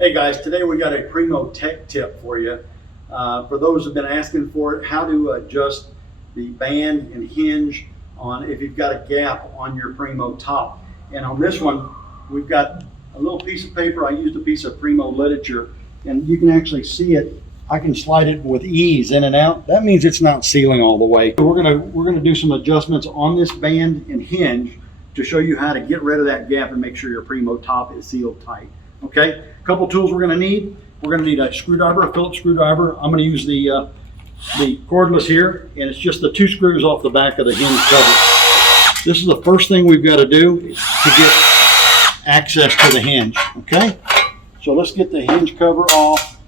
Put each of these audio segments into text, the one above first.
Hey guys, today we got a Primo tech tip for you. For those who've been asking for it, how to adjust the band and hinge on if you've got a gap on your Primo top. And on this one, we've got a little piece of paper. I used a piece of Primo literature, and you can actually see it. I can slide it with ease in and out. That means it's not sealing all the way. So we're gonna do some adjustments on this band and hinge to show you how to get rid of that gap and make sure your Primo top is sealed tight. Okay, a couple tools we're going to need. We're going to need a screwdriver, a Phillips screwdriver. I'm going to use the cordless here, and it's just the 2 screws off the back of the hinge cover. This is the first thing we've got to do to get access to the hinge. Okay, so let's get the hinge cover off.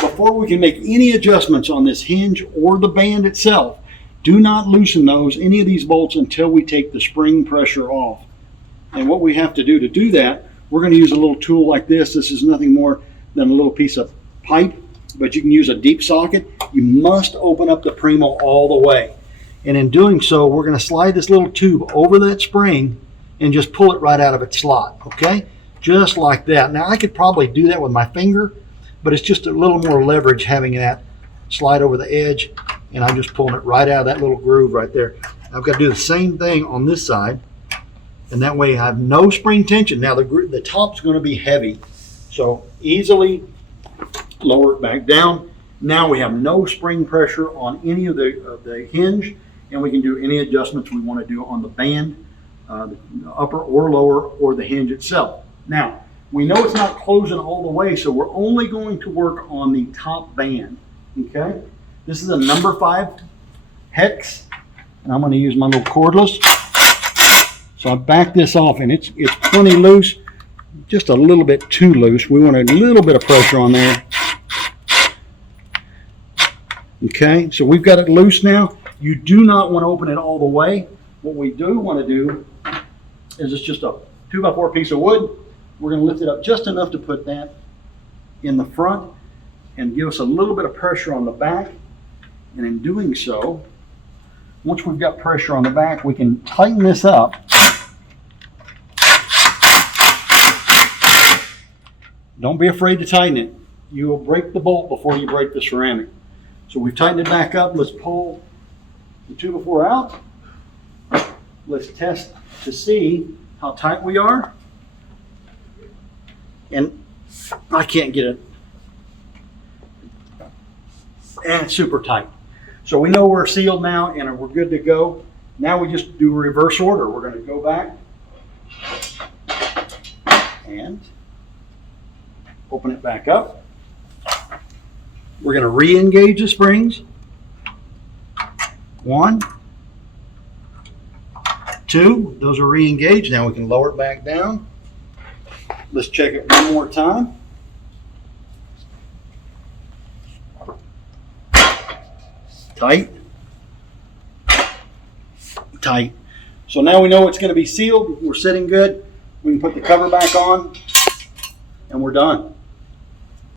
Before we can make any adjustments on this hinge or the band itself, do not loosen any of these bolts until we take the spring pressure off. And what we have to do that, we're going to use a little tool like this. This is nothing more than a little piece of pipe, but you can use a deep socket. You must open up the Primo all the way. And in doing so, we're going to slide this little tube over that spring and just pull it right out of its slot, okay? Just like that. Now, I could probably do that with my finger, but it's just a little more leverage having that slide over the edge, and I'm just pulling it right out of that little groove right there. I've got to do the same thing on this side. And that way I have no spring tension. Now the top's going to be heavy, so easily lower it back down. Now we have no spring pressure on any of the hinge, and we can do any adjustments we want to do on the band, the upper or lower, or the hinge itself. Now we know it's not closing all the way, so we're only going to work on the top band. Okay, this is a number 5 hex, and I'm going to use my little cordless. So I back this off, and it's plenty loose, just a little bit too loose. We want a little bit of pressure on there. Okay, so we've got it loose now. You do not want to open it all the way. What we do want to do is it's just a 2x4 piece of wood. We're going to lift it up just enough to put that in the front and give us a little bit of pressure on the back. And in doing so, once we've got pressure on the back, we can tighten this up. Don't be afraid to tighten it. You will break the bolt before you break the ceramic. So we've tightened it back up. Let's pull the 2x4 out. Let's test to see how tight we are. And I can't get it. And it's super tight. So we know we're sealed now and we're good to go. Now we just do reverse order. We're going to go back and open it back up. We're going to re-engage the springs. 1, 2, those are re-engaged. Now we can lower it back down. Let's check it one more time. Tight. Tight. So now we know it's going to be sealed. We're sitting good. We can put the cover back on and we're done.